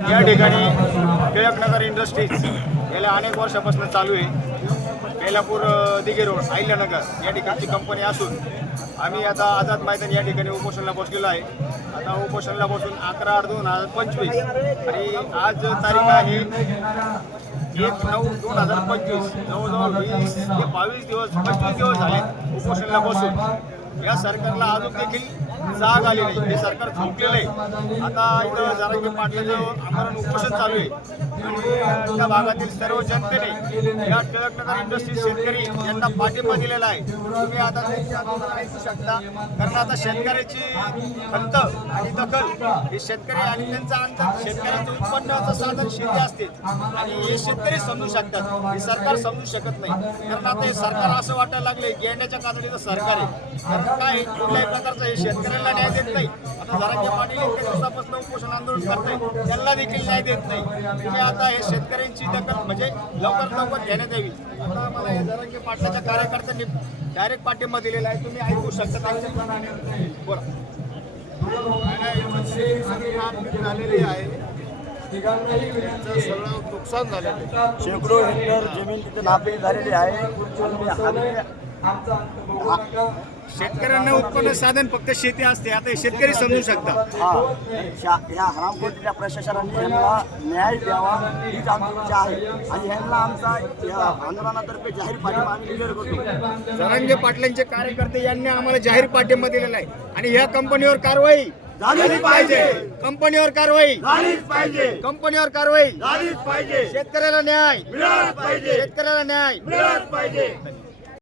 या ठिकाणी टिळकनगर इंडस्ट्रीज गेल्या अनेक वर्षापासून चालू आहे। बेलापूर दिघे रोड अहिल्यानगर या ठिकाणची कंपनी असून आम्ही आता आझाद मैदान या ठिकाणी उपोषणाला बसलेलो आहे। आता उपोषणाला बसून 11/8/2025 आणि आज तारीख आहे 1/9/2025। जवळजवळ 20 ते 22 दिवस 25 दिवस झाले उपोषणाला बसून। या सरकारला अजून देखील जाग आली नाही। हे सरकार झोपलेलं आहे। आता इथं जरांगे पाटलाचं आमरण उपोषण चालू आहे आणि त्या भागातील सर्व जनतेने या टिळकनगर इंडस्ट्री शेतकरी यांना पाठिंबा दिलेला आहे। तुम्ही आता त्यांची आंदोलन ऐकू शकता, कारण आता शेतकऱ्याची खंत आणि दखल हे शेतकरी आणि त्यांचा अंतर शेतकऱ्यांचं उत्पन्नाचं साधन शेती असते आणि हे शेतकरी समजू शकतात, हे सरकार समजू शकत नाही। कारण आता हे सरकार असं वाटायला लागले गेंड्याच्या कातडीचं सरकार आहे। कारण काय कुठल्याही प्रकारचं हे शेतकऱ्याला न्याय देत नाही। आता जरांगे पाटील इतक्या दिवसापासून उपोषण आंदोलन करताय, त्यांना देखील न्याय देत नाही। तुम्ही आता हे शेतकऱ्यांची दखल म्हणजे लवकर घेण्यात यावी। आता आम्हाला हे जरांगे पाटलाच्या कार्यकर्त्यांनी डायरेक्ट पाठिंबा दिलेला आहे, तुम्ही ऐकू शकता त्यांच्या बोला। झालेली आहे, सगळं नुकसान झालेलं, शेकडो हेक्टर जमीन तिथे नापीक झालेली आहे। शेतकऱ्यांना उत्पन्न साधन फक्त शेती असते, आता हे शेतकरी समजू शकतात। ह्या हरामखोरीच्या प्रशासनाने यांना न्याय द्यावा हीच आमची इच्छा आहे आणि यांना आमचा या आंदोलनातर्फे जाहीर पाठिंबा आम्ही क्लिअर करतो। जरांगे पाटलांचे कार्यकर्ते यांनी आम्हाला जाहीर पाठिंबा दिलेला आहे आणि ह्या कंपनीवर कारवाई झालीच पाहिजे, कंपनीवर कारवाई झालीच पाहिजे, कंपनीवर कारवाई झालीच पाहिजे, शेतकऱ्याला न्याय मिळालाच पाहिजे, शेतकऱ्याला न्याय मिळालाच पाहिजे।